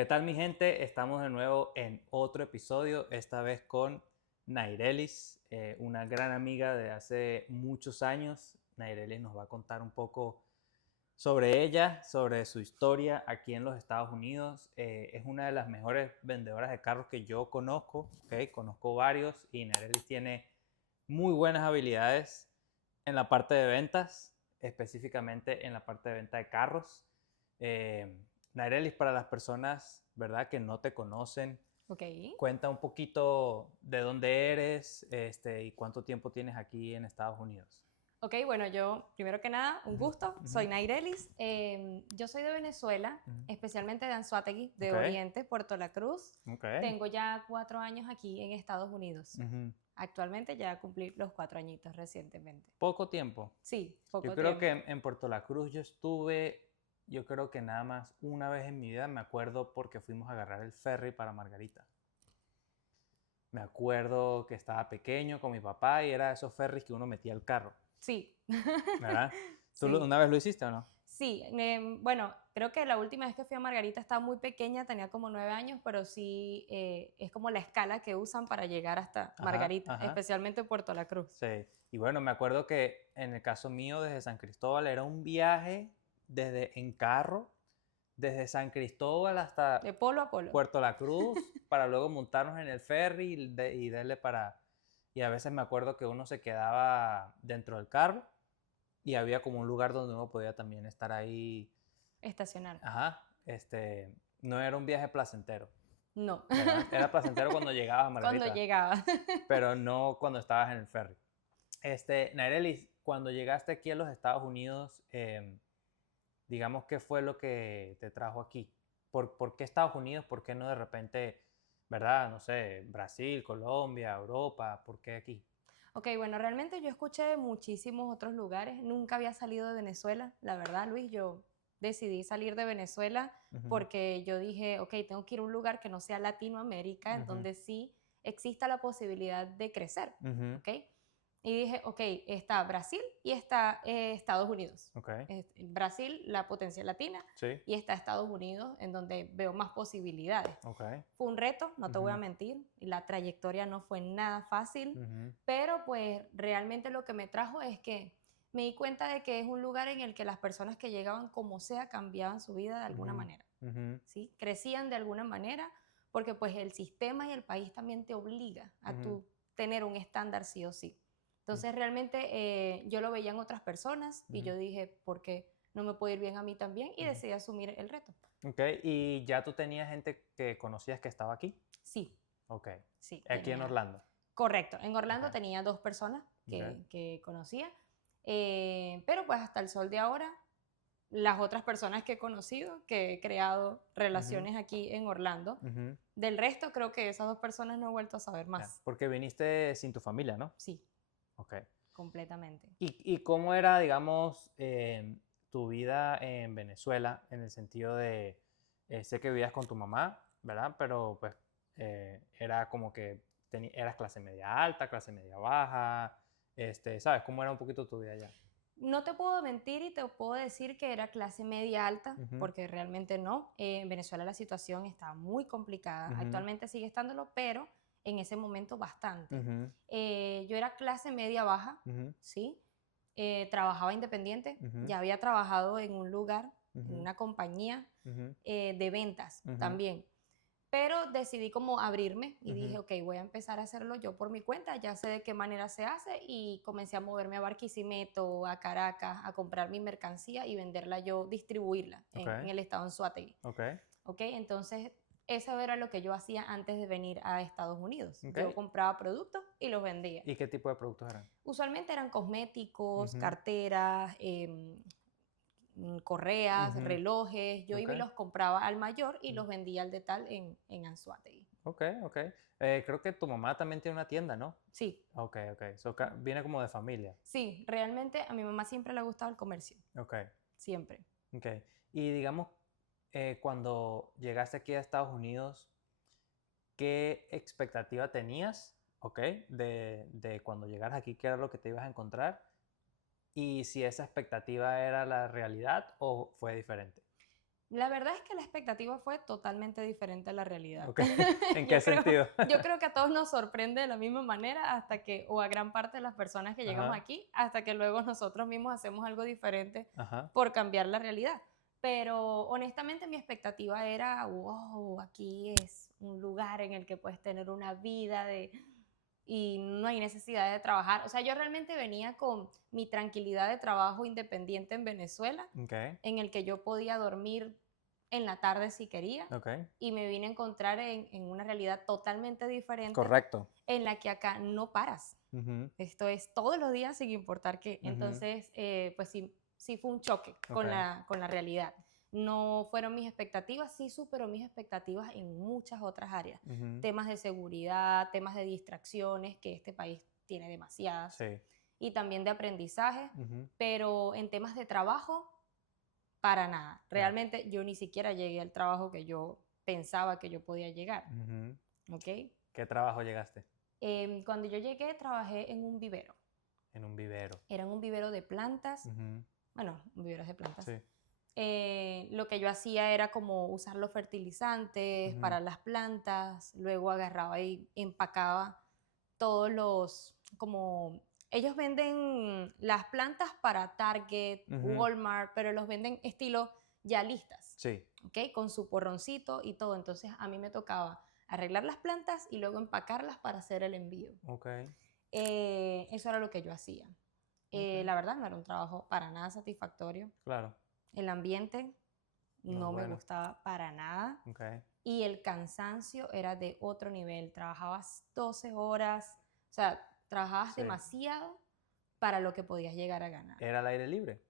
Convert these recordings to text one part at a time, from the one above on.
¿Qué tal, mi gente? Estamos de nuevo en otro episodio, esta vez con Nairelis, una gran amiga de hace muchos años. Nairelis nos va a contar un poco sobre ella, sobre su historia aquí en los Estados Unidos. Es una de las mejores vendedoras de carros que yo conozco, ¿ok? Conozco varios y Nairelis tiene muy buenas habilidades en la parte de ventas, específicamente en la parte de venta de carros. Nairelis, para las personas, ¿verdad?, que no te conocen, Ok. cuenta un poquito de dónde eres, y cuánto tiempo tienes aquí en Estados Unidos. Ok, bueno, yo, primero que nada, un Ujú, gusto. ujú, Soy Nairelis. Yo soy de Venezuela, ujú. especialmente de Anzoátegui, de Ok, Oriente, Puerto La Cruz. ok. Tengo ya 4 años aquí en Estados Unidos. Ujú. Actualmente ya cumplí los 4 añitos recientemente. Poco tiempo. Sí, Yo poco creo que tiempo. en Puerto La Cruz yo estuve, yo creo que nada más una vez en mi vida, me acuerdo porque fuimos a agarrar el ferry para Margarita. Me acuerdo que estaba pequeño con mi papá y era de esos ferries que uno metía el carro, Sí. ¿verdad? ¿Tú Sí. una vez lo hiciste o no? Sí, bueno, creo que la última vez que fui a Margarita estaba muy pequeña, tenía como 9 años, pero sí es como la escala que usan para llegar hasta Ajá, Margarita, ajá. especialmente Puerto La Cruz. Sí. Y bueno, me acuerdo que en el caso mío desde San Cristóbal era un viaje desde en carro, desde San Cristóbal De hasta polo a polo. Puerto La Cruz, para luego montarnos en el ferry y darle para... Y a veces me acuerdo que uno se quedaba dentro del carro y había como un lugar donde uno podía también estar ahí. Estacionar. Ajá, no era un viaje placentero, No, ¿verdad? Era placentero cuando llegabas a cuando Margarita, llegaba. pero no cuando estabas en el ferry. Nairelis, cuando llegaste aquí a los Estados Unidos, digamos, ¿qué fue lo que te trajo aquí? ¿Por qué Estados Unidos? ¿Por qué no de repente, verdad? No sé, Brasil, Colombia, Europa, ¿por qué aquí? Ok, bueno, realmente yo escuché de muchísimos otros lugares. Nunca había salido de Venezuela, la verdad, Luis. Yo decidí salir de Venezuela Ujú, porque yo dije, ok, tengo que ir a un lugar que no sea Latinoamérica, en ujú, donde sí exista la posibilidad de crecer, ujú, ¿ok? Y dije, ok, está Brasil y está Estados Unidos. ok, Brasil, la potencia latina, sí, y está Estados Unidos, en donde veo más posibilidades. ok, Fue un reto, no te voy a ujú, mentir, y la trayectoria no fue nada fácil, ujú, pero pues realmente lo que me trajo es que me di cuenta de que es un lugar en el que las personas que llegaban como sea cambiaban su vida de alguna ujú, manera, ujú, ¿sí? Crecían de alguna manera porque pues el sistema y el país también te obliga a ujú, tú tener un estándar sí o sí. Entonces realmente yo lo veía en otras personas y ujú, yo dije, ¿por qué no me puede ir bien a mí también? Y ujú. decidí asumir el reto. Ok, y ya tú tenías gente que conocías que estaba aquí. Sí, Ok, sí, aquí en tenía. Orlando. Correcto, en Ok, Orlando tenía 2 personas ok, que conocía, pero pues hasta el sol de ahora, las otras personas que he conocido, que he creado ujú, relaciones aquí en Orlando, ujú. del resto creo que esas 2 personas no he vuelto a saber Ya, más. porque viniste sin tu familia, ¿no? Sí, Ok. completamente. ¿Y cómo era, digamos, tu vida en Venezuela en el sentido de, sé que vivías con tu mamá, ¿verdad? Pero pues era como que eras clase media alta, clase media baja, ¿sabes? ¿Cómo era un poquito tu vida allá? No te puedo mentir y te puedo decir que era clase media alta, Ujú, porque realmente no. En Venezuela la situación está muy complicada. ujú, Actualmente sigue estándolo, pero en ese momento bastante. ujú, Yo era clase media baja, ujú, ¿sí? Trabajaba independiente. ujú, Ya había trabajado en un lugar, en ujú, una compañía ujú, de ventas ujú, también. Pero decidí como abrirme y dije, ujú. ok, voy a empezar a hacerlo yo por mi cuenta, ya sé de qué manera se hace y comencé a moverme a Barquisimeto, a Caracas, a comprar mi mercancía y venderla yo, distribuirla Ok, en el estado Anzoátegui. ok, Ok, entonces eso era lo que yo hacía antes de venir a Estados Unidos. ok. Yo compraba productos y los vendía. ¿Y qué tipo de productos eran? Usualmente eran cosméticos, Ujú, carteras, correas, ujú, relojes. Yo ok. iba y los compraba al mayor y Mm. los vendía al detal en Anzoátegui. Ok, ok. Creo que tu mamá también tiene una tienda, ¿no? Sí, Ok, ok. Viene como de familia. sí, realmente a mi mamá siempre le ha gustado el comercio, Ok, siempre. ok. Y digamos, cuando llegaste aquí a Estados Unidos, ¿qué expectativa tenías, ok, de cuando llegaras aquí, qué era lo que te ibas a encontrar? Y si esa expectativa era la realidad o fue diferente. La verdad es que la expectativa fue totalmente diferente a la realidad. Ok. ¿En qué sentido? Yo creo que a todos nos sorprende de la misma manera hasta que, o a gran parte de las personas que llegamos Ajá, aquí, hasta que luego nosotros mismos hacemos algo diferente ajá, por cambiar la realidad. Pero honestamente mi expectativa era, wow, aquí es un lugar en el que puedes tener una vida y no hay necesidad de trabajar. O sea, yo realmente venía con mi tranquilidad de trabajo independiente en Venezuela, ok, en el que yo podía dormir en la tarde si quería, ok, y me vine a encontrar en una realidad totalmente diferente correcto. en la que acá no paras. Ujú, Esto es todos los días sin importar qué. ujú, Entonces, pues sí, sí fue un choque ok, con la realidad. No fueron mis expectativas, sí superó mis expectativas en muchas otras áreas. ujú, Temas de seguridad, temas de distracciones, que este país tiene demasiadas, sí, y también de aprendizaje, ujú, pero en temas de trabajo, para nada. ya, Realmente yo ni siquiera llegué al trabajo que yo pensaba que yo podía llegar, ujú. ¿ok? ¿Qué trabajo llegaste? Cuando yo llegué, trabajé en un vivero. En un vivero. Era un vivero de plantas, Ujú, bueno, viveros de plantas. sí, Lo que yo hacía era como usar los fertilizantes ujú, para las plantas, luego agarraba y empacaba todos los, como, ellos venden las plantas para Target, ujú, Walmart, pero los venden estilo ya listas, sí, ¿ok? Con su porroncito y todo. Entonces a mí me tocaba arreglar las plantas y luego empacarlas para hacer el envío. ok, Eso era lo que yo hacía. ok, La verdad no era un trabajo para nada satisfactorio. claro, El ambiente no es no me bueno, gustaba para nada ok. y el cansancio era de otro nivel. Trabajabas 12 horas, o sea, trabajabas Sí. demasiado para lo que podías llegar a ganar. ¿Era al aire libre?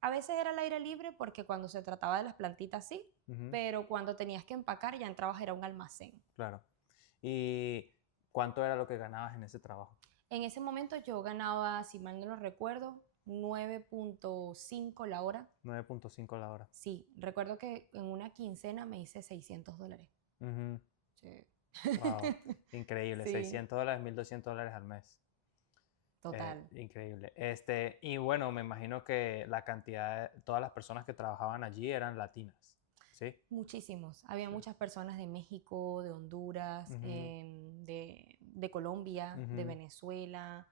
A veces era al aire libre porque cuando se trataba de las plantitas sí, Ujú, pero cuando tenías que empacar ya entrabas era un almacén. claro. ¿Y cuánto era lo que ganabas en ese trabajo? En ese momento yo ganaba, si mal no lo recuerdo, 9.5 la hora. 9.5 la hora. Sí, recuerdo que en una quincena me hice $600. Ujú, Sí. wow, increíble. Sí, $600, $1,200 al mes. total. Increíble. Y bueno, me imagino que la cantidad de todas las personas que trabajaban allí eran latinas, ¿sí? Muchísimos. Había Sí. muchas personas de México, de Honduras, Ujú, de Colombia, de ujú. Venezuela.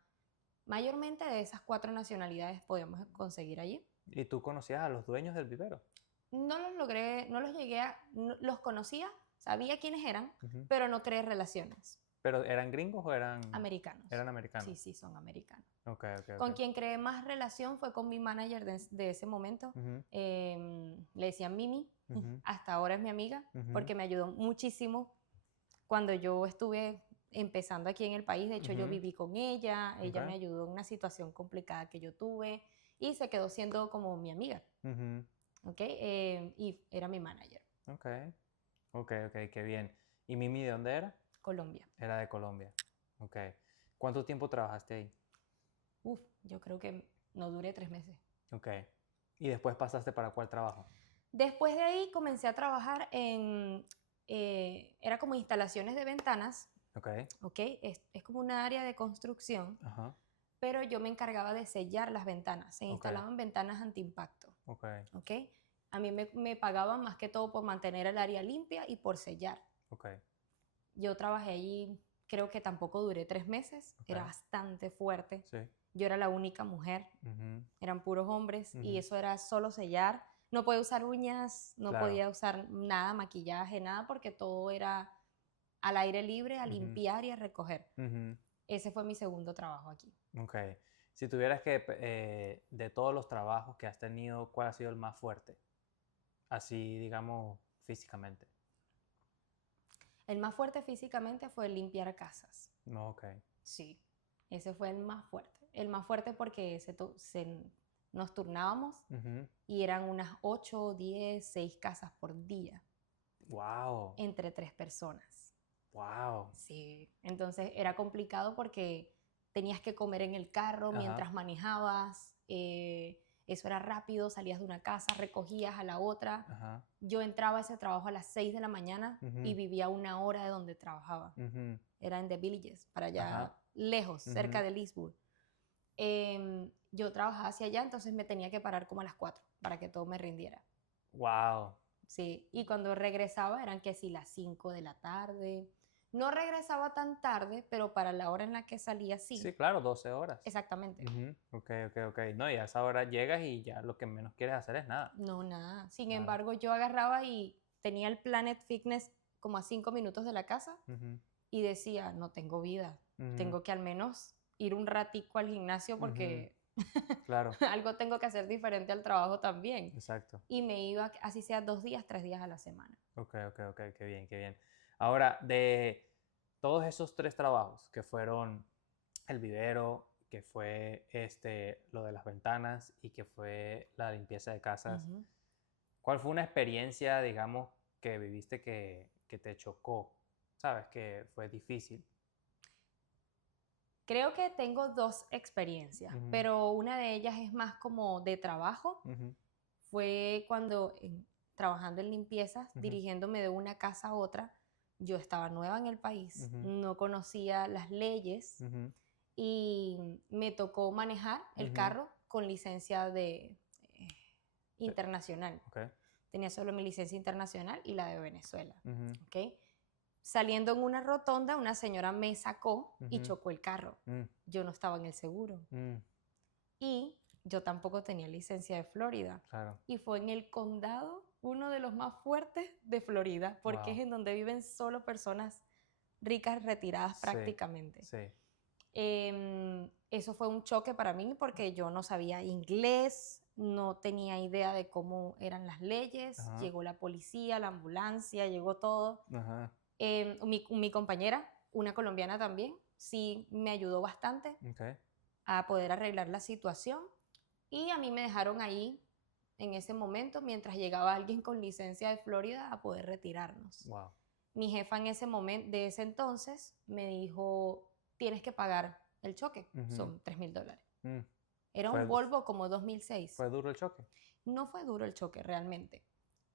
Mayormente de esas 4 nacionalidades podíamos conseguir allí. ¿Y tú conocías a los dueños del vivero? No los logré, no los llegué a, los conocía, sabía quiénes eran, Ujú. pero no creé relaciones. ¿Pero eran gringos o Americanos. eran americanos? Sí, sí, son americanos. Ok, ok, ok. Con quien creé más relación fue con mi manager de ese momento. Ujú, Le decían Mimi, ujú, hasta ahora es mi amiga, ujú, porque me ayudó muchísimo cuando yo estuve empezando aquí en el país. De hecho, yo ujú, viví con ella me ok, ayudó en una situación complicada que yo tuve y se quedó siendo como mi amiga, ujú, ¿ok? Y era mi manager, ok, ok, ok, qué bien. ¿Y Mimi de dónde era? Colombia. Era de Colombia. Ok. ¿Cuánto tiempo trabajaste ahí? Uf, yo creo que no duré 3 meses. Ok. ¿Y después pasaste para cuál trabajo? Después de ahí comencé a trabajar era como instalaciones de ventanas, Ok. ¿ok? Es como una área de construcción, Ajá. pero yo me encargaba de sellar las ventanas. Se Ok. instalaban ventanas antiimpacto, Ok. ¿ok? A mí me pagaban más que todo por mantener el área limpia y por sellar. Ok. Yo trabajé allí, creo que tampoco duré 3 meses, Ok. era bastante fuerte. Sí. Yo era la única mujer, Ujú, eran puros hombres y ujú, eso era solo sellar. No podía usar uñas, no claro. podía usar nada, maquillaje, nada, porque todo era al aire libre, a Ujú, limpiar y a recoger. ujú, Ese fue mi segundo trabajo aquí. ok. Si tuvieras que, de todos los trabajos que has tenido, ¿cuál ha sido el más fuerte? Así, digamos, físicamente. El más fuerte físicamente fue limpiar casas. No, ok. Sí, ese fue el más fuerte. El más fuerte porque nos turnábamos Ujú, y eran unas 8, 10, 6 casas por día wow. entre 3 personas. Wow. Sí, entonces era complicado porque tenías que comer en el carro Ajá. mientras manejabas. Eso era rápido, salías de una casa, recogías a la otra. Ajá. Yo entraba a ese trabajo a las 6 de la mañana y Ujú, vivía 1 hora de donde trabajaba. ujú, Era en The Villages, para allá ajá. lejos, cerca Ujú, de Leesburg. Yo trabajaba hacia allá, entonces me tenía que parar como a las 4 para que todo me rindiera. wow. Sí, y cuando regresaba eran que si las 5 de la tarde. No regresaba tan tarde, pero para la hora en la que salía sí. Sí, claro, 12 horas. Exactamente. Ujú, ok, ok, ok. No, y a esa hora llegas y ya lo que menos quieres hacer es nada. No, nada. Sin Claro. embargo, yo agarraba y tenía el Planet Fitness como a 5 minutos de la casa Ujú, y decía, no tengo vida. ujú, Tengo que al menos ir un ratico al gimnasio ujú. porque Claro, algo tengo que hacer diferente al trabajo también. exacto. Y me iba, así sea 2 días, 3 días a la semana. Ok, ok, ok, qué bien, qué bien. Ahora, de todos esos 3 trabajos que fueron el vivero, que fue lo de las ventanas y que fue la limpieza de casas, Ujú. ¿cuál fue una experiencia, digamos, que viviste que te chocó? ¿Sabes? Que fue difícil. Creo que tengo 2 experiencias, Ujú, pero una de ellas es más como de trabajo. ujú, Fue cuando trabajando en limpiezas, ujú, dirigiéndome de una casa a otra, yo estaba nueva en el país, ujú, no conocía las leyes ujú, y me tocó manejar el ujú. carro con licencia de Eh, internacional. Ok. Tenía solo mi licencia internacional y la de Venezuela. Ujú, ¿Ok? Saliendo en una rotonda, una señora me sacó y ujú, chocó el carro. mm, Yo no estaba en el seguro. mm, Y yo tampoco tenía licencia de Florida. claro. Y fue en el condado, uno de los más fuertes de Florida, porque es Wow. en donde viven solo personas ricas retiradas Sí, prácticamente. sí. Eso fue un choque para mí porque yo no sabía inglés, no tenía idea de cómo eran las leyes, Ajá, llegó la policía, la ambulancia, llegó todo. ajá. Mi compañera, una colombiana también, sí me ayudó bastante Ok. a poder arreglar la situación y a mí me dejaron ahí en ese momento mientras llegaba alguien con licencia de Florida a poder retirarnos. Wow. Mi jefa en ese momento, de ese entonces, me dijo, tienes que pagar el choque, Ujú, son $3,000. mm. Era un Fue, Volvo como 2006. fue duro el choque. No fue duro el choque realmente,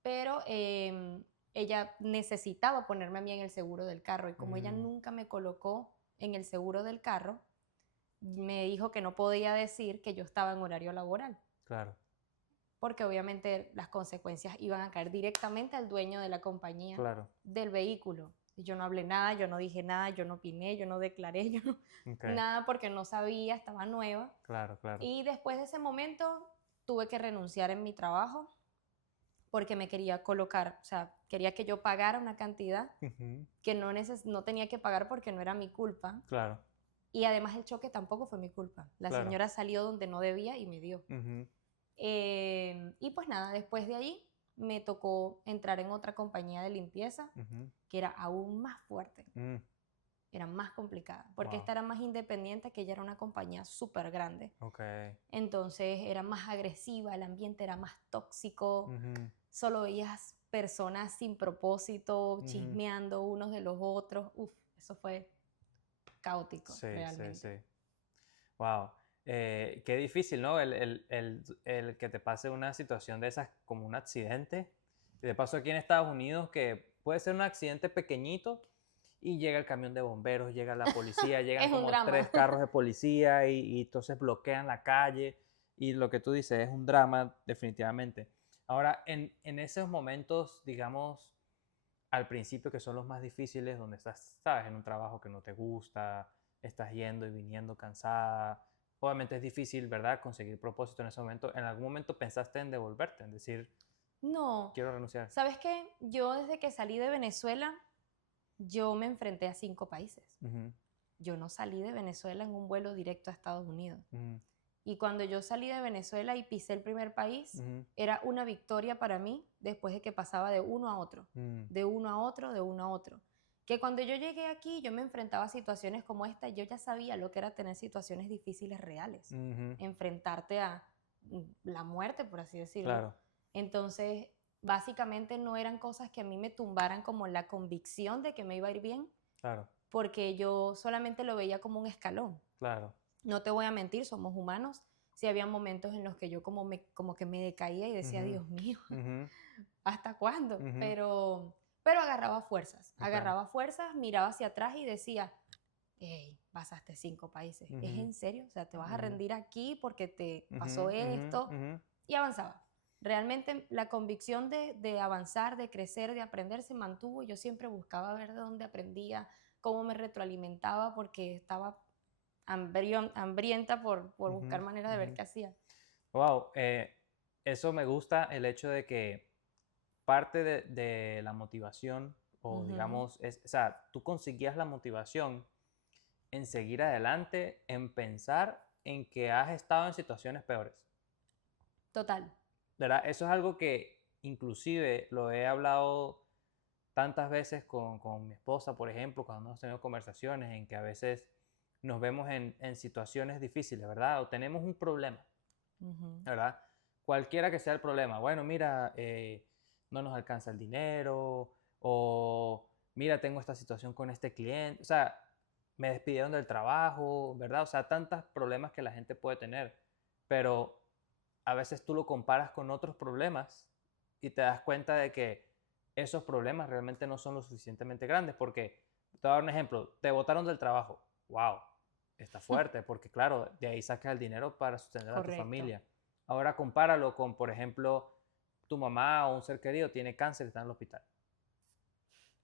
pero ella necesitaba ponerme a mí en el seguro del carro y como ella Mm, nunca me colocó en el seguro del carro, me dijo que no podía decir que yo estaba en horario laboral, claro, porque obviamente las consecuencias iban a caer directamente al dueño de la compañía claro. del vehículo. Yo no hablé nada, yo no dije nada, yo no opiné, yo no declaré, yo no, Ok, nada porque no sabía, estaba nueva. claro, claro. Y después de ese momento tuve que renunciar en mi trabajo porque me quería colocar, o sea, quería que yo pagara una cantidad Ujú, que no tenía que pagar porque no era mi culpa. claro, Y además el choque tampoco fue mi culpa. La claro. señora salió donde no debía y me dio. Ujú, Y pues nada, después de allí me tocó entrar en otra compañía de limpieza ujú, que era aún más fuerte, mm, era más complicada, porque wow. esta era más independiente, que ella era una compañía súper grande. Ok. Entonces era más agresiva, el ambiente era más tóxico, Ujú, solo veías personas sin propósito, ujú. chismeando unos de los otros. Uf, eso fue caótico, Sí, sí, sí. realmente. Wow. Qué difícil, ¿no? El que te pase una situación de esas como un accidente. Y de paso aquí en Estados Unidos que puede ser un accidente pequeñito y llega el camión de bomberos, llega la policía, llegan Es un como drama. 3 carros de policía y entonces bloquean la calle y lo que tú dices es un drama definitivamente. Ahora, en esos momentos, digamos, al principio que son los más difíciles, donde estás, sabes, en un trabajo que no te gusta, estás yendo y viniendo cansada. Obviamente es difícil, ¿verdad? Conseguir propósito en ese momento. ¿En algún momento pensaste en devolverte, en decir, No, quiero renunciar? ¿sabes qué? Yo desde que salí de Venezuela, yo me enfrenté a 5 países. Ujú, Yo no salí de Venezuela en un vuelo directo a Estados Unidos. ujú, Y cuando yo salí de Venezuela y pisé el primer país, ujú, era una victoria para mí después de que pasaba de uno a otro, mm, de uno a otro, de uno a otro. Que cuando yo llegué aquí, yo me enfrentaba a situaciones como esta, yo ya sabía lo que era tener situaciones difíciles reales, ujú, enfrentarte a la muerte, por así decirlo. claro, Entonces, básicamente no eran cosas que a mí me tumbaran como la convicción de que me iba a ir bien, claro, porque yo solamente lo veía como un escalón. claro. No te voy a mentir, somos humanos. Sí había momentos en los que yo como que me decaía y decía, Ujú, Dios mío, ujú, ¿hasta cuándo? ujú, Pero ok, agarraba fuerzas, miraba hacia atrás y decía, hey, pasaste 5 países, ¿es ujú, en serio? O sea, te vas a ujú, rendir aquí porque te ujú, pasó ujú, esto ujú, y avanzaba. Realmente la convicción de avanzar, de crecer, de aprender se mantuvo. Yo siempre buscaba ver de dónde aprendía, cómo me retroalimentaba, porque estaba hambrienta por buscar Ujú, maneras de ver ujú. qué hacía. Wow, eso me gusta, el hecho de que parte de la motivación, o Ujú, digamos, o sea, tú conseguías la motivación en seguir adelante, en pensar en que has estado en situaciones peores. total. ¿Verdad? Eso es algo que inclusive lo he hablado tantas veces con mi esposa, por ejemplo, cuando hemos tenido conversaciones en que a veces nos vemos en situaciones difíciles, ¿verdad? O tenemos un problema, Ujú, ¿verdad? Cualquiera que sea el problema. Bueno, mira, no nos alcanza el dinero, o mira, tengo esta situación con este cliente, o sea, me despidieron del trabajo, ¿verdad? O sea, tantos problemas que la gente puede tener, pero a veces tú lo comparas con otros problemas y te das cuenta de que esos problemas realmente no son lo suficientemente grandes, porque, te voy a dar un ejemplo, te botaron del trabajo, wow, está fuerte, porque claro, de ahí sacas el dinero para sostener a tu correcto, familia. Ahora compáralo con, por ejemplo, tu mamá o un ser querido tiene cáncer y está en el hospital.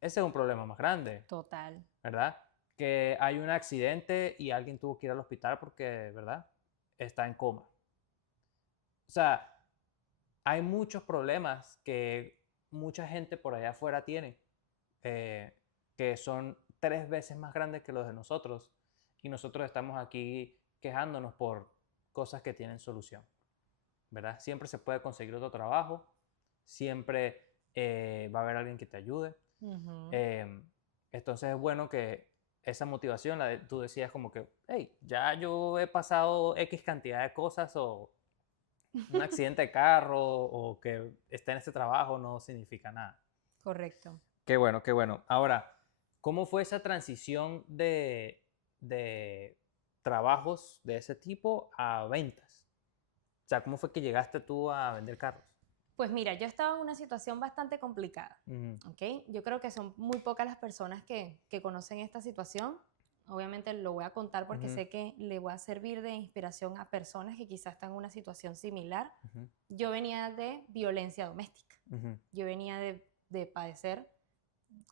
Ese es un problema más grande, total. ¿verdad? Que hay un accidente y alguien tuvo que ir al hospital porque, ¿verdad? Está en coma. O sea, hay muchos problemas que mucha gente por allá afuera tiene, eh, que son 3 veces más grandes que los de nosotros, y nosotros estamos aquí quejándonos por cosas que tienen solución, ¿verdad? Siempre se puede conseguir otro trabajo, siempre va a haber alguien que te ayude. Ujú. Eh, entonces es bueno que esa motivación, tú decías como que, hey, ya yo he pasado X cantidad de cosas, o un accidente de carro o que esté en este trabajo no significa nada. Correcto. Qué bueno, qué bueno. Ahora, ¿cómo fue esa transición de trabajos de ese tipo a ventas? O sea, ¿cómo fue que llegaste tú a vender carros? Pues mira, yo estaba en una situación bastante complicada, Ujú, ¿ok? Yo creo que son muy pocas las personas que conocen esta situación. Obviamente lo voy a contar porque ujú, sé que le voy a servir de inspiración a personas que quizás están en una situación similar. ujú, Yo venía de violencia doméstica. ujú, Yo venía de padecer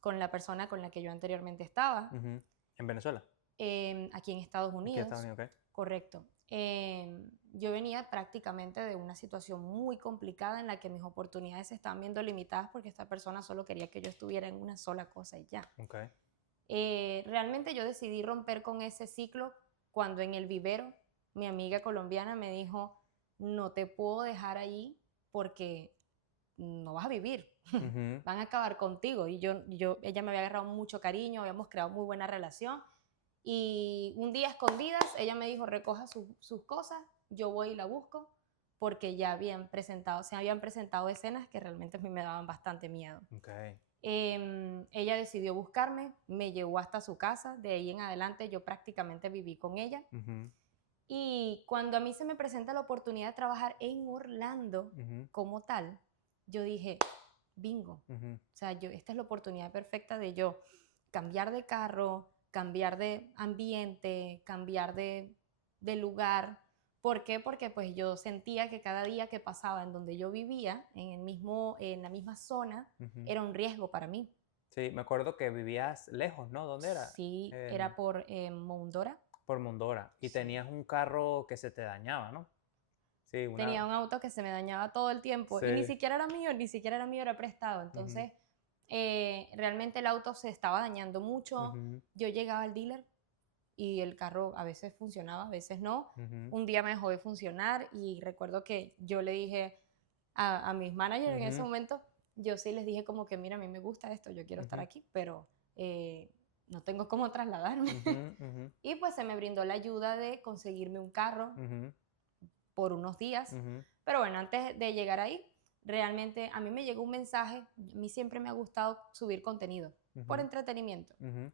con la persona con la que yo anteriormente estaba, ujú. ¿En Venezuela? aquí en Estados Aquí en Estados Unidos, Unidos, ¿ok? correcto. Yo venía prácticamente de una situación muy complicada en la que mis oportunidades se estaban viendo limitadas porque esta persona solo quería que yo estuviera en una sola cosa y ya. Ok. Realmente yo decidí romper con ese ciclo cuando en el vivero mi amiga colombiana me dijo, no te puedo dejar allí porque no vas a vivir, Ujú, van a acabar contigo. Y ella me había agarrado mucho cariño, habíamos creado muy buena relación. Y un día escondidas, ella me dijo, recoja sus cosas, yo voy y la busco, porque ya se habían presentado escenas que realmente a mí me daban bastante miedo. ok. Ella decidió buscarme, me llevó hasta su casa, de ahí en adelante yo prácticamente viví con ella. Ujú, Y cuando a mí se me presenta la oportunidad de trabajar en Orlando ujú, como tal, yo dije, bingo. ujú, O sea, esta es la oportunidad perfecta de yo cambiar de carro, cambiar de ambiente, cambiar de lugar. ¿Por qué? Porque pues yo sentía que cada día que pasaba en donde yo vivía, en la misma zona, ujú. era un riesgo para mí. Sí, me acuerdo que vivías lejos, ¿no? ¿Dónde era? Sí, era por Mondora. Por Mondora. Y Sí. tenías un carro que se te dañaba, ¿no? Sí, Tenía una... un auto que se me dañaba todo el tiempo y Sí. ni siquiera era mío, era prestado. Ujú, Entonces, realmente el auto se estaba dañando mucho. ujú, Yo llegaba al dealer y el carro a veces funcionaba, a veces no. ujú, Un día me dejó de funcionar y recuerdo que yo le dije a mis managers en ese ujú, momento, yo sí les dije como que, mira, a mí me gusta esto, yo quiero estar ujú, aquí, pero no tengo cómo trasladarme. ujú, ujú, Y pues se me brindó la ayuda de conseguirme un carro ujú, por unos días. ujú, Pero bueno, antes de llegar ahí, realmente a mí me llegó un mensaje, a mí siempre me ha gustado subir contenido por ujú, entretenimiento. ujú,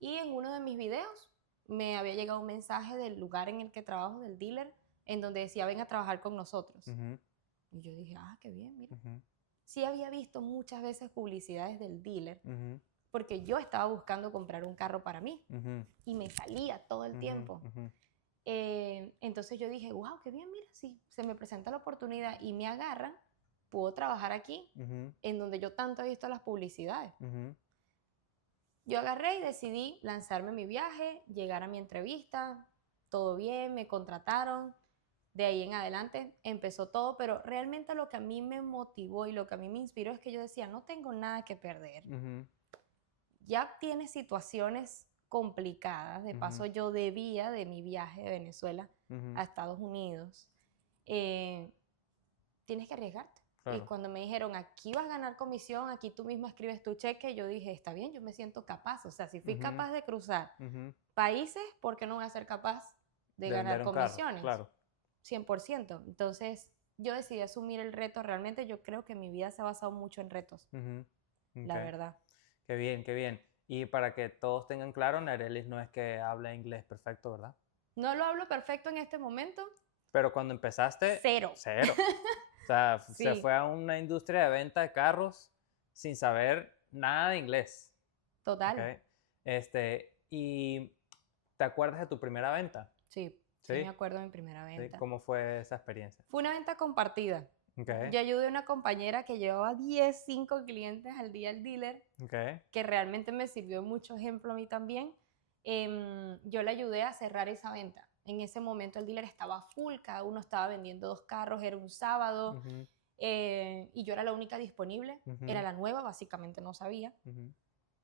Y en uno de mis videos me había llegado un mensaje del lugar en el que trabajo, del dealer, en donde decía, ven a trabajar con nosotros. ujú, Y yo dije, ah, qué bien, mira. ujú, Sí había visto muchas veces publicidades del dealer, ujú, porque yo estaba buscando comprar un carro para mí ujú, y me salía todo el ujú, tiempo. ujú, Entonces yo dije, wow, qué bien, mira, sí, se me presenta la oportunidad y me agarran. puedo trabajar aquí, Ujú, en donde yo tanto he visto las publicidades. ujú, Yo agarré y decidí lanzarme mi viaje, llegar a mi entrevista, todo bien, me contrataron. De ahí en adelante empezó todo, pero realmente lo que a mí me motivó y lo que a mí me inspiró es que yo decía, no tengo nada que perder. ujú, Ya tienes situaciones complicadas, de paso ujú, yo debía de mi viaje de Venezuela ujú. a Estados Unidos. eh, Tienes que arriesgarte. Y Claro. cuando me dijeron, aquí vas a ganar comisión, aquí tú misma escribes tu cheque, yo dije, está bien, yo me siento capaz. O sea, si fui Ujú, capaz de cruzar ujú. países, ¿por qué no voy a ser capaz de De ganar vender un carro, comisiones? claro. 100%. Entonces, yo decidí asumir el reto. Realmente yo creo que mi vida se ha basado mucho en retos, Ujú, la ok. verdad. Qué bien, qué bien. Y para que todos tengan claro, Nerelis no es que habla inglés perfecto, ¿verdad? No lo hablo perfecto en este momento, Pero cuando empezaste, cero. cero. O sea, se Sí, fue a una industria de venta de carros sin saber nada de inglés. ¿Ok? total. ¿Y te acuerdas de tu primera venta? Sí, sí me ¿Sí? acuerdo de mi primera ¿Sí? venta. ¿Cómo fue esa experiencia? Fue una venta compartida. Ok, Yo ayudé a una compañera que llevaba 10, 5 clientes al día al dealer, ok. que realmente me sirvió mucho ejemplo a mí también. Yo le ayudé a cerrar esa venta. En ese momento el dealer estaba full, cada uno estaba vendiendo 2 carros, era un sábado, Ujú, y yo era la única disponible, era ujú, la nueva, básicamente no sabía, ujú.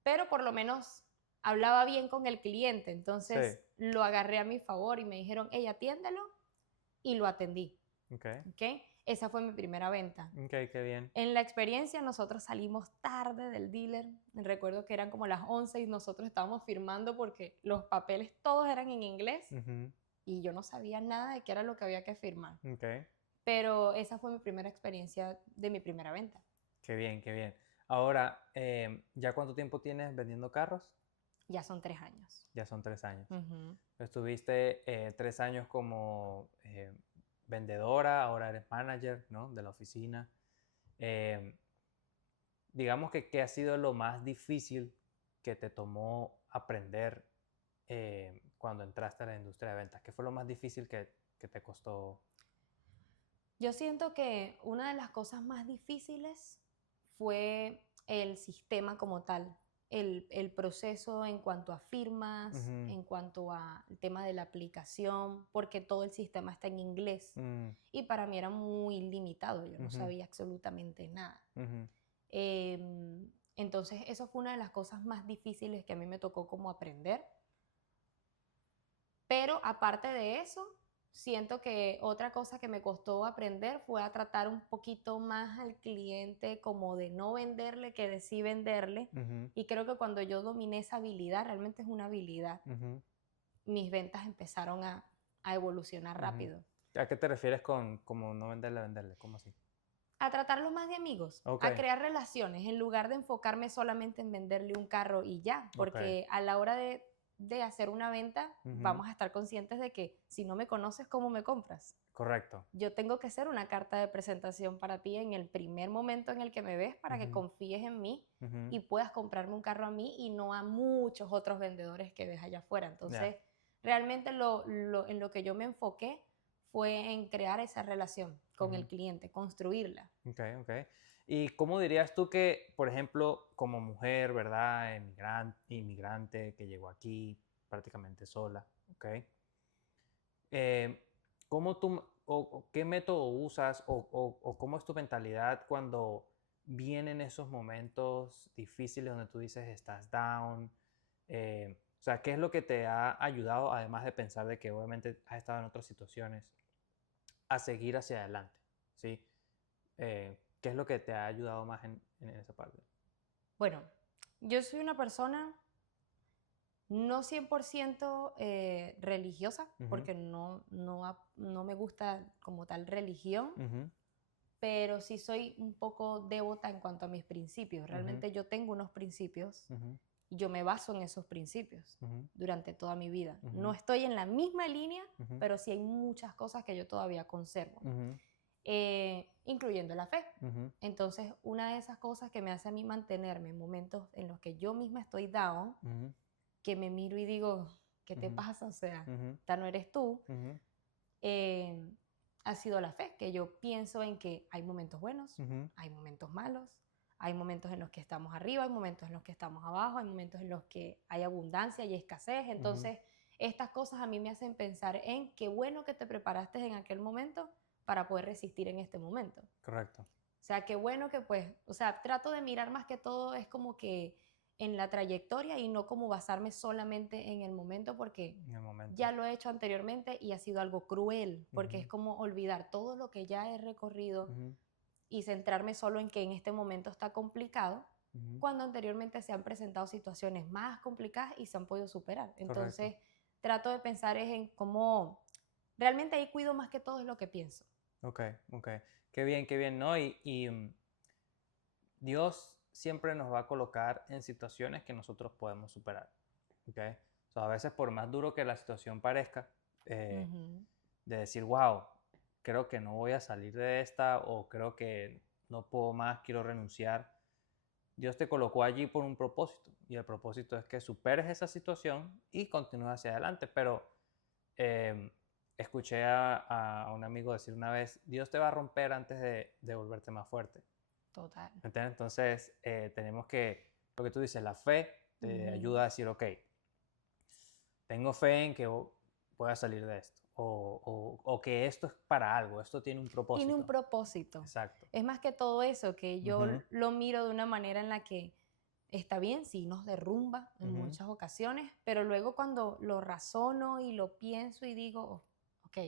pero por lo menos hablaba bien con el cliente, Sí, entonces lo agarré a mi favor y me dijeron, hey, atiéndelo, y lo atendí. ok. ¿Ok? Esa fue mi primera venta. Ok, qué bien. En la experiencia nosotros salimos tarde del dealer, recuerdo que eran como las 11 y nosotros estábamos firmando porque los papeles todos eran en inglés Ujú, y yo no sabía nada de qué era lo que había que firmar. ok. Pero esa fue mi primera experiencia de mi primera venta. Qué bien, qué bien. Ahora, ¿ya cuánto tiempo tienes vendiendo carros? Ya son 3 años. Ya son 3 años. Ujú. Estuviste 3 años como vendedora, ahora eres manager, ¿no? De la oficina. Eh, digamos que, ¿qué ha sido lo más difícil que te tomó aprender cuando entraste a la industria de ventas? ¿Qué fue lo más difícil que te costó? Yo siento que una de las cosas más difíciles fue el sistema como tal, el proceso en cuanto a firmas, Ujú, en cuanto al tema de la aplicación, porque todo el sistema está en inglés mm, y para mí era muy limitado, yo no ujú, sabía absolutamente nada. ujú, Entonces, eso fue una de las cosas más difíciles que a mí me tocó como aprender. Pero aparte de eso, siento que otra cosa que me costó aprender fue a tratar un poquito más al cliente como de no venderle que de sí venderle. ujú, Y creo que cuando yo dominé esa habilidad, realmente es una habilidad, ujú, mis ventas empezaron a evolucionar ujú. rápido. ¿A qué te refieres con como no venderle, venderle? ¿Cómo así? A tratarlos más de amigos, Ok, a crear relaciones, en lugar de enfocarme solamente en venderle un carro y ya, ok. porque a la hora de hacer una venta, Ujú, vamos a estar conscientes de que si no me conoces, ¿cómo me compras? correcto. Yo tengo que ser una carta de presentación para ti en el primer momento en el que me ves para que Ujú, confíes en mí ujú, y puedas comprarme un carro a mí y no a muchos otros vendedores que ves allá afuera. ya. Entonces, realmente en lo que yo me enfoqué fue en crear esa relación con Ujú, el cliente, construirla. ok, ok. ¿Y cómo dirías tú que, por ejemplo, como mujer, ¿verdad? Inmigrante que llegó aquí prácticamente sola, ¿ok? Eh, ¿Cómo tú, o qué método usas o cómo es tu mentalidad cuando vienen esos momentos difíciles donde tú dices estás down? O sea, ¿qué es lo que te ha ayudado, además de pensar de que obviamente has estado en otras situaciones, a seguir hacia adelante? ¿Sí? ¿Qué es lo que te ha ayudado más en esa parte? Bueno, yo soy una persona no 100% religiosa, Ujú, porque no me gusta como tal religión, ujú, pero sí soy un poco devota en cuanto a mis principios. ujú, Realmente yo tengo unos principios ujú, y yo me baso en esos principios ujú, durante toda mi vida. No ujú, estoy en la misma línea, ujú, pero sí hay muchas cosas que yo todavía conservo, ujú, incluyendo la fe. ujú, Entonces, una de esas cosas que me hace a mí mantenerme en momentos en los que yo misma estoy down, ujú, que me miro y digo, ¿qué te ujú, pasa? O sea, ujú, esta no eres tú. ujú, eh, ha sido la fe, que yo pienso en que hay momentos buenos, Ujú, hay momentos malos, hay momentos en los que estamos arriba, hay momentos en los que estamos abajo, hay momentos en los que hay abundancia y escasez. ujú. Entonces, estas cosas a mí me hacen pensar en qué bueno que te preparaste en aquel momento para poder resistir en este momento. Correcto. O sea, qué bueno que pues, o sea, trato de mirar más que todo es como que en la trayectoria y no como basarme solamente en el momento porque En el momento. ya lo he hecho anteriormente y ha sido algo cruel, porque es Ujú, como olvidar todo lo que ya he recorrido ujú, y centrarme solo en que en este momento está complicado, ujú. cuando anteriormente se han presentado situaciones más complicadas y se han podido superar. Correcto. Entonces, trato de pensar es en cómo realmente ahí cuido más que todo es lo que pienso. Ok, ok. Qué bien, ¿no? Dios siempre nos va a colocar en situaciones que nosotros podemos superar. ¿Ok? So, a veces, por más duro que la situación parezca, eh, Ujú. de decir, wow, creo que no voy a salir de esta o creo que no puedo más, quiero renunciar. Dios te colocó allí por un propósito y el propósito es que superes esa situación y continúes hacia adelante. Pero eh, escuché a un amigo decir una vez, Dios te va a romper antes de volverte más fuerte. Total. ¿Entiendes? Entonces, tenemos que, lo que tú dices, la fe te ayuda a Ujú. decir, ok, tengo fe en que pueda salir de esto. O que esto es para algo, esto tiene un Tiene un propósito. propósito. Exacto. Es más que todo eso, que yo Ujú, lo miro de una manera en la que está bien, sí nos derrumba en ujú, muchas ocasiones, pero luego cuando lo razono y lo pienso y digo, "Oh, ok,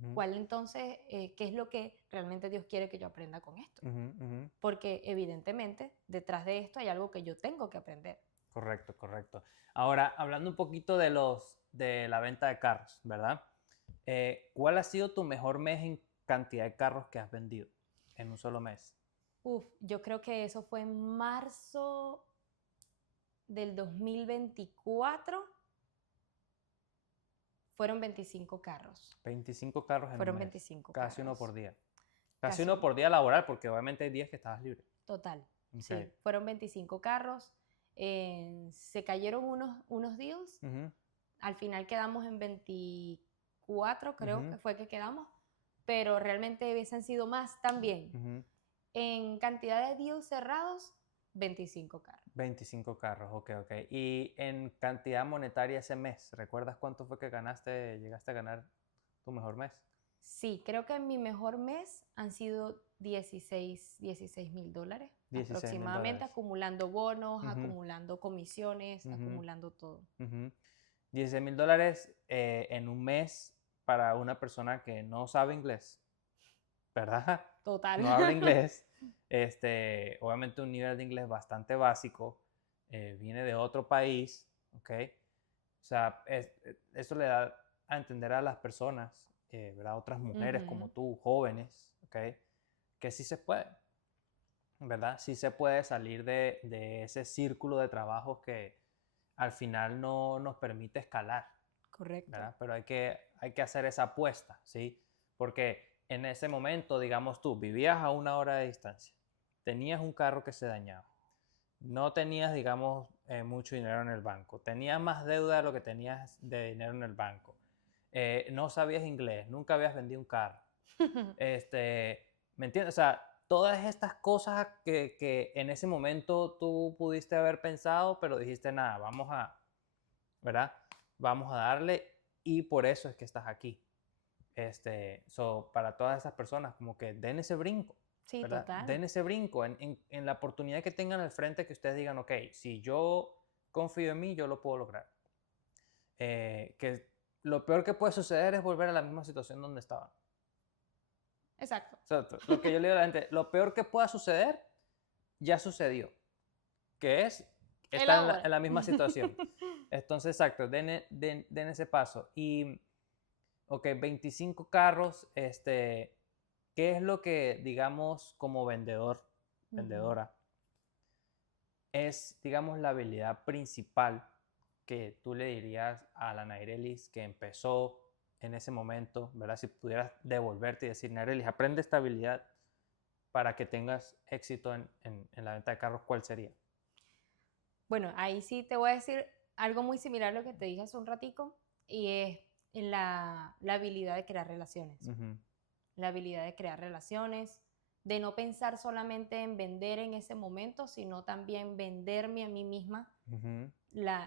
ujú, ¿cuál entonces, qué es lo que realmente Dios quiere que yo aprenda con esto? ujú, ujú. Porque evidentemente detrás de esto hay algo que yo tengo que aprender. Correcto, correcto. Ahora, hablando un poquito de la venta de carros, ¿verdad? ¿Cuál ha sido tu mejor mes en cantidad de carros que has vendido en un solo mes? Uf, yo creo que eso fue en marzo del 2024, fueron 25 carros. 25 carros en un Fueron mes, 25 casi uno por carros. día. Casi Casi uno por día laboral, porque obviamente hay días que estabas libre. total, Ok. sí. Fueron 25 carros. Se cayeron unos deals. Ujú, Al final quedamos en 24, creo ujú, que fue que quedamos. Pero realmente hubiesen sido más también. ujú. En cantidad de deals cerrados, 25 carros. 25 carros, ok, ok. Y en cantidad monetaria ese mes, ¿recuerdas cuánto fue que ganaste, llegaste a ganar tu mejor mes? Sí, creo que en mi mejor mes han sido 16.000 dólares 16 mil aproximadamente, dólares. acumulando bonos, Ujú, acumulando comisiones, ujú, acumulando todo. ujú. 16 mil dólares en un mes para una persona que no sabe inglés, ¿verdad? Total. No habla inglés. Obviamente un nivel de inglés bastante básico, viene de otro país, ¿ok? O sea, eso le da a entender a las personas, ¿verdad? Otras mujeres como Ujú. tú, jóvenes, ¿ok? Que sí se puede, ¿verdad? Sí se puede salir de ese círculo de trabajo que al final no nos permite escalar, Correcto. ¿verdad? Pero hay que hacer esa apuesta, ¿sí? Porque en ese momento, digamos tú, vivías a 1 hora de distancia, tenías un carro que se dañaba, no tenías, digamos, mucho dinero en el banco, tenías más deuda de lo que tenías de dinero en el banco, no sabías inglés, nunca habías vendido un carro, ¿me entiendes? O sea, todas estas cosas que en ese momento tú pudiste haber pensado, pero dijiste, nada, ¿verdad? Vamos a darle y por eso es que estás aquí. Para todas esas personas, como que den ese brinco, Sí, ¿verdad? total. Den ese brinco en la oportunidad que tengan al frente, que ustedes digan, ok, si yo confío en mí, yo lo puedo lograr. Que lo peor que puede suceder es volver a la misma situación donde estaban. Exacto. O sea, lo que yo le digo a la gente, lo peor que pueda suceder, ya sucedió, que es El estar ahora. en la misma situación. Entonces, exacto, den ese paso. Y, ok, 25 carros, ¿qué es lo que, digamos, como vendedor, Ujú. vendedora, es, digamos, la habilidad principal que tú le dirías a la Nairelis que empezó en ese momento, ¿verdad? Si pudieras devolverte y decir, Nairelis, aprende esta habilidad para que tengas éxito en la venta de carros, ¿cuál sería? Bueno, ahí sí te voy a decir algo muy similar a lo que te dije hace un ratico y es en la habilidad de crear relaciones. Ujú, la habilidad de crear relaciones, de no pensar solamente en vender en ese momento, sino también venderme a mí misma. Ujú,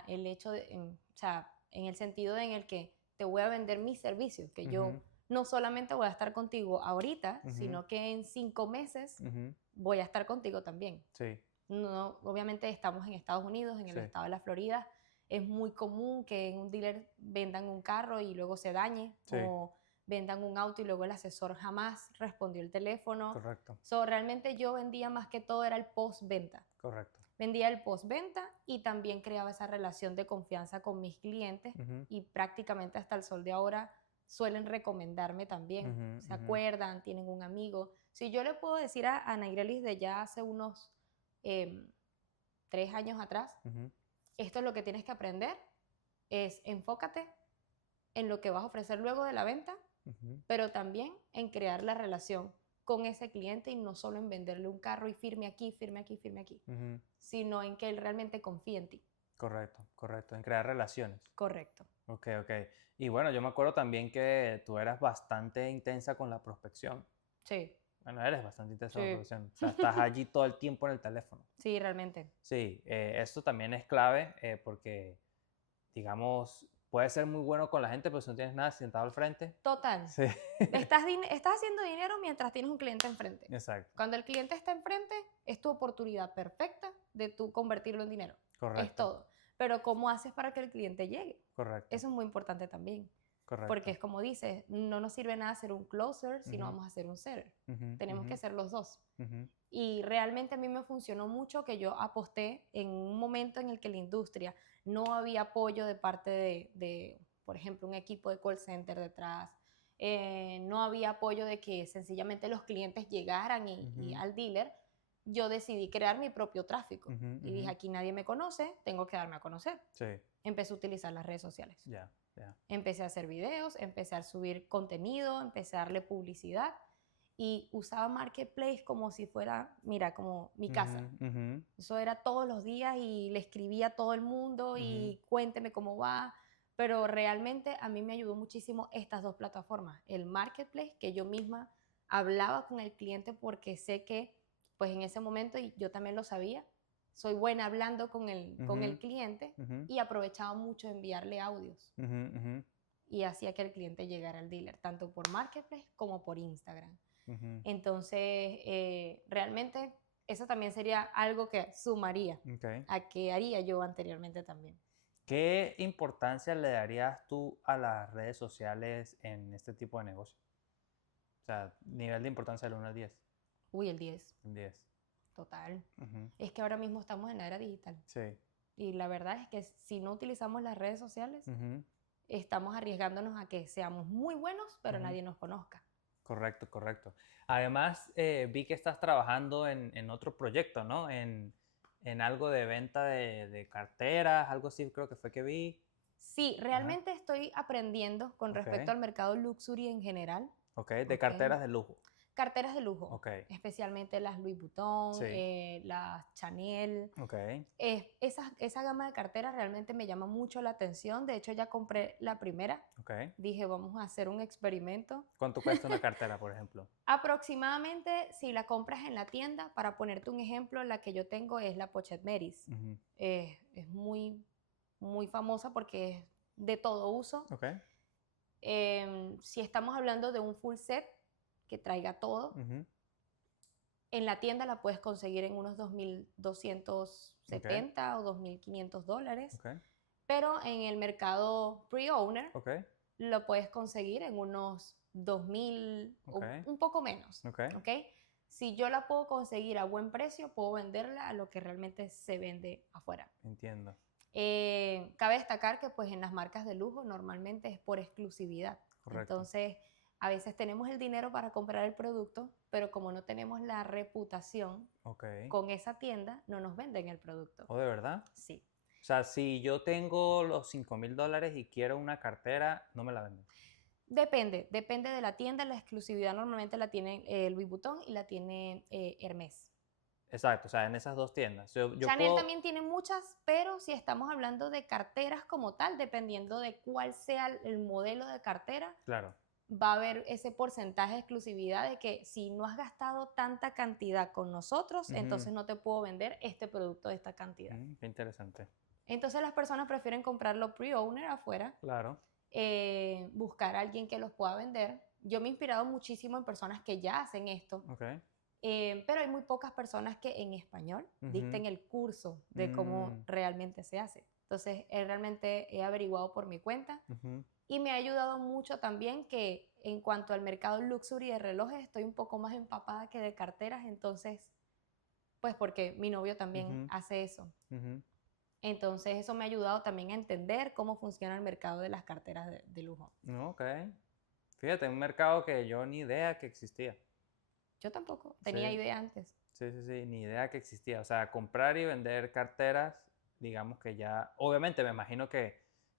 El hecho de, o sea, en el sentido en el que te voy a vender mis servicios, que yo ujú, no solamente voy a estar contigo ahorita, ujú, sino que en 5 meses ujú. voy a estar contigo también. Sí, No, obviamente estamos en Estados Unidos, en el sí, estado de la Florida. Es muy común que en un dealer vendan un carro y luego se dañe, sí, o vendan un auto y luego el asesor jamás respondió el teléfono. correcto, Realmente yo vendía más que todo era el postventa. correcto. Vendía el postventa y también creaba esa relación de confianza con mis clientes, Ujú, y prácticamente hasta el sol de ahora suelen recomendarme también. ujú, Se ujú, acuerdan, tienen un amigo. Si yo le puedo decir a Nairelis de ya hace unos em, 3 años atrás, ujú, esto es lo que tienes que aprender, es enfócate en lo que vas a ofrecer luego de la venta, ujú, pero también en crear la relación con ese cliente y no solo en venderle un carro y firme aquí, firme aquí, firme aquí, ujú. sino en que él realmente confíe en ti. Correcto, correcto. En crear relaciones. Correcto. Ok, ok. Y bueno, yo me acuerdo también que tú eras bastante intensa con la prospección. Sí, Bueno, eres bastante intensa con la sí. prospección. O sea, estás allí todo el tiempo en el teléfono. Sí, realmente. Sí, esto también es clave porque, digamos, puede ser muy bueno con la gente, pero si no tienes nada sentado al frente. Total. Sí, Estás haciendo dinero mientras tienes un cliente enfrente. exacto. Cuando el cliente está enfrente, es tu oportunidad perfecta de tú convertirlo en dinero. Es Correcto, todo. Pero ¿cómo haces para que el cliente llegue? correcto, Eso es muy importante también. Porque correcto. es como dices, no nos sirve nada ser un closer si no Ujú, vamos a ser un seller. ujú, Tenemos ujú, que ser los dos. ujú, Y realmente a mí me funcionó mucho que yo aposté en un momento en el que la industria no había apoyo de parte por ejemplo, un equipo de call center detrás. No había apoyo de que sencillamente los clientes llegaran y ujú, al dealer. Yo decidí crear mi propio tráfico ujú, y ujú. dije, aquí nadie me conoce, tengo que darme a conocer. Sí, Empecé a utilizar las redes sociales. ya, ya. Empecé a hacer videos, empecé a subir contenido, empecé a darle publicidad y usaba Marketplace como si fuera, mira, como mi Ujú, casa. ujú, Eso era todos los días y le escribía a todo el mundo ujú, y cuénteme cómo va. Pero realmente a mí me ayudó muchísimo estas dos plataformas. El Marketplace, que yo misma hablaba con el cliente porque sé que, pues en ese momento, y yo también lo sabía, soy buena hablando con el ujú, cliente, ujú, y aprovechaba mucho enviarle audios ujú, ujú, y hacía que el cliente llegara al dealer, tanto por Marketplace como por Instagram. ujú. Entonces, realmente eso también sería algo que sumaría Ok. a que haría yo anteriormente también. ¿Qué importancia le darías tú a las redes sociales en este tipo de negocio? O sea, nivel de importancia del 1 al 10. Uy, el 10 Un 10. total. Ujú, Es que ahora mismo estamos en la era digital sí. y la verdad es que si no utilizamos las redes sociales, Ujú, estamos arriesgándonos a que seamos muy buenos, pero ujú. nadie nos conozca. Correcto, correcto. Además, vi que estás trabajando en otro proyecto, ¿no? En algo de venta de carteras, algo así creo que fue que vi. Sí, Ajá. realmente estoy aprendiendo con Ok, respecto al mercado luxury en general. ok. De ¿Ok? carteras de lujo. Carteras de lujo, Ok, especialmente las Louis Vuitton, sí. las Chanel. Ok, Esa gama de carteras realmente me llama mucho la atención. De hecho, ya compré la primera. ok. Dije, vamos a hacer un experimento. ¿Cuánto cuesta una cartera, por ejemplo? Aproximadamente, si la compras en la tienda, para ponerte un ejemplo, la que yo tengo es la Pochet Meris. Ujú, Es muy, muy famosa porque es de todo uso. ok. Si estamos hablando de un full set que traiga todo, Ujú, en la tienda la puedes conseguir en unos ok, $2,270 o $2,500, ok, pero en el mercado pre-owner ok, lo puedes conseguir en unos 2,000 ok, o un poco menos, ok. ¿ok? Si yo la puedo conseguir a buen precio, puedo venderla a lo que realmente se vende afuera. Entiendo. Cabe destacar que pues en las marcas de lujo normalmente es por exclusividad. Correcto. Entonces, a veces tenemos el dinero para comprar el producto, pero como no tenemos la reputación Ok. con esa tienda, no nos venden el producto. ¿O de verdad? Sí. O sea, si yo tengo los $5,000 y quiero una cartera, no me la venden. Depende de la tienda. La exclusividad normalmente la tiene Louis Vuitton y la tiene Hermès. Exacto, o sea, en esas dos tiendas. Yo Chanel puedo, también tiene muchas, pero si estamos hablando de carteras como tal, dependiendo de cuál sea el modelo de cartera, claro. va a haber ese porcentaje de exclusividad de que si no has gastado tanta cantidad con nosotros, entonces no te puedo vender este producto de esta cantidad. Qué interesante. Entonces las personas prefieren comprarlo pre-owner afuera, Claro. buscar a alguien que los pueda vender. Yo me he inspirado muchísimo en personas que ya hacen esto, Ok. pero hay muy pocas personas que en español dicten el curso de cómo realmente se hace. Entonces, realmente he averiguado por mi cuenta y me ha ayudado mucho también que en cuanto al mercado luxury de relojes estoy un poco más empapada que de carteras, entonces, pues porque mi novio también hace eso. Entonces, eso me ha ayudado también a entender cómo funciona el mercado de las carteras de lujo. Ok. Fíjate, un mercado que yo ni idea que existía. Yo tampoco tenía Sí. idea antes. Sí, sí, sí, ni idea que existía. O sea, comprar y vender carteras, digamos que ya, obviamente me imagino que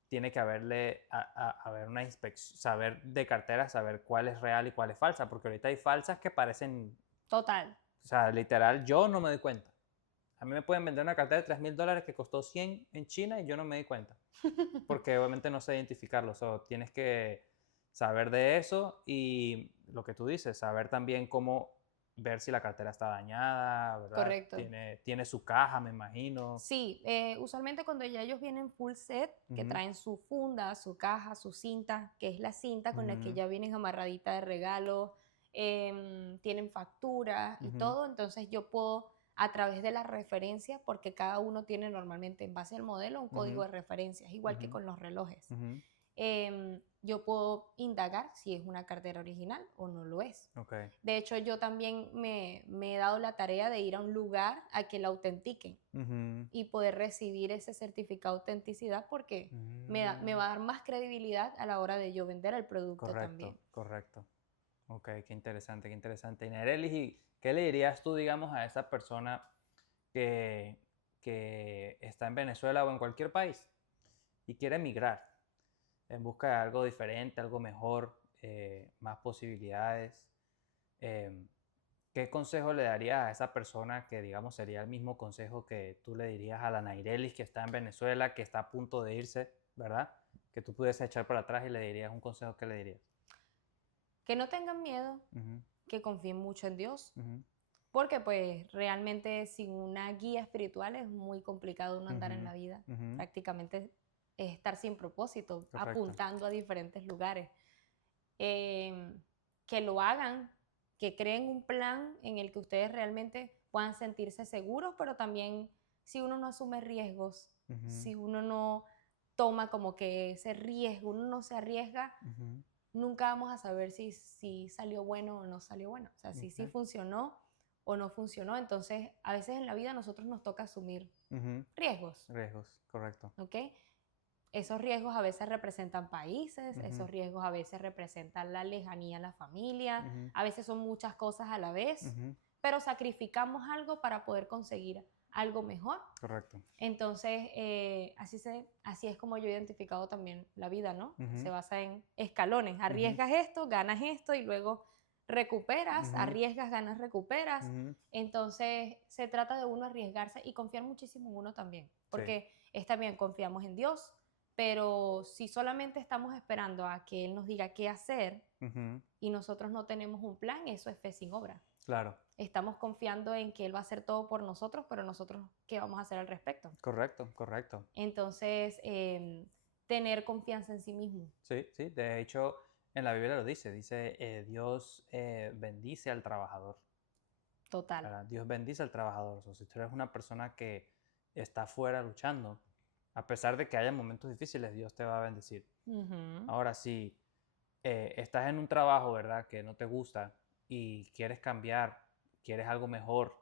tiene que haber una inspección, saber de carteras, saber cuál es real y cuál es falsa, porque ahorita hay falsas que parecen, Total. o sea, literal, yo no me doy cuenta. A mí me pueden vender una cartera de $3,000 que costó 100 en China y yo no me di cuenta, porque obviamente no sé identificarlo. So, tienes que saber de eso y lo que tú dices, saber también cómo ver si la cartera está dañada, ¿verdad? Correcto. Tiene su caja, me imagino. Sí, usualmente cuando ya ellos vienen full set, que traen su funda, su caja, su cinta, que es la cinta con la que ya vienen amarradita de regalo, tienen factura y todo, entonces yo puedo a través de la referencia, porque cada uno tiene normalmente en base al modelo un código de referencias, igual que con los relojes. Yo puedo indagar si es una cartera original o no lo es. Okay. De hecho, yo también me he dado la tarea de ir a un lugar a que la autentiquen y poder recibir ese certificado de autenticidad porque me va a dar más credibilidad a la hora de yo vender el producto Correcto, también. correcto. Ok, qué interesante, qué interesante. Y Nerelis, ¿qué le dirías tú, digamos, a esa persona que está en Venezuela o en cualquier país y quiere emigrar en busca de algo diferente, algo mejor, más posibilidades? ¿Qué consejo le darías a esa persona que, digamos, sería el mismo consejo que tú le dirías a la Nairelis que está en Venezuela, que está a punto de irse, ¿verdad? Que tú pudieses echar para atrás y le dirías un consejo, que le dirías? Que no tengan miedo, que confíen mucho en Dios, Ujú, porque pues realmente sin una guía espiritual es muy complicado uno andar en la vida. ujú, Prácticamente es estar sin propósito, correcto. apuntando a diferentes lugares. Que lo hagan, que creen un plan en el que ustedes realmente puedan sentirse seguros, pero también si uno no asume riesgos, si uno no toma como que ese riesgo, uno no se arriesga, nunca vamos a saber si salió bueno o no salió bueno. O sea, si sí funcionó o no funcionó. Entonces, a veces en la vida a nosotros nos toca asumir riesgos. Riesgos, correcto. ¿Ok? Esos riesgos a veces representan países, esos riesgos a veces representan la lejanía a la familia, a veces son muchas cosas a la vez, pero sacrificamos algo para poder conseguir algo mejor. Correcto. Entonces, así es como yo he identificado también la vida, ¿no? Se basa en escalones. Arriesgas esto, ganas esto y luego recuperas, arriesgas, ganas, recuperas. Entonces, se trata de uno arriesgarse y confiar muchísimo en uno también, porque está bien, confiamos en Dios, pero si solamente estamos esperando a que Él nos diga qué hacer y nosotros no tenemos un plan, eso es fe sin obra. Claro. Estamos confiando en que Él va a hacer todo por nosotros, pero nosotros, ¿qué vamos a hacer al respecto? Correcto, correcto. Entonces, tener confianza en sí mismo. Sí, sí. De hecho, en la Biblia lo dice. Dice, Dios bendice al trabajador. Total. ¿Verdad? Dios bendice al trabajador. O sea, si tú eres una persona que está fuera luchando, a pesar de que haya momentos difíciles, Dios te va a bendecir. Ahora, si estás en un trabajo, ¿verdad?, que no te gusta y quieres cambiar, quieres algo mejor,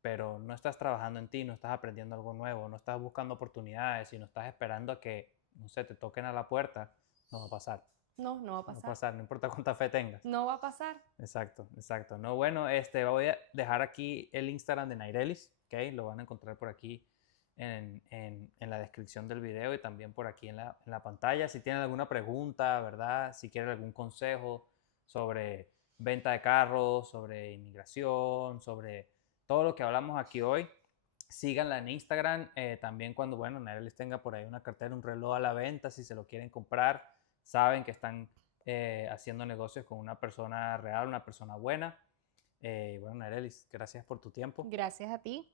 pero no estás trabajando en ti, no estás aprendiendo algo nuevo, no estás buscando oportunidades y no estás esperando a que, no sé, te toquen a la puerta, no va a pasar. No, no va a No va a pasar. pasar, no importa cuánta fe tengas. No va a pasar. Exacto, exacto. No, bueno, voy a dejar aquí el Instagram de Nairelis, ¿ok? Lo van a encontrar por aquí en la descripción del video y también por aquí en la pantalla. Si tienen alguna pregunta, ¿verdad? Si quieren algún consejo sobre venta de carros, sobre inmigración, sobre todo lo que hablamos aquí hoy, síganla en Instagram. También cuando, bueno, Nairelis tenga por ahí una cartera, un reloj a la venta, si se lo quieren comprar, saben que están haciendo negocios con una persona real, una persona buena. Bueno, Nairelis, gracias por tu tiempo. Gracias a ti.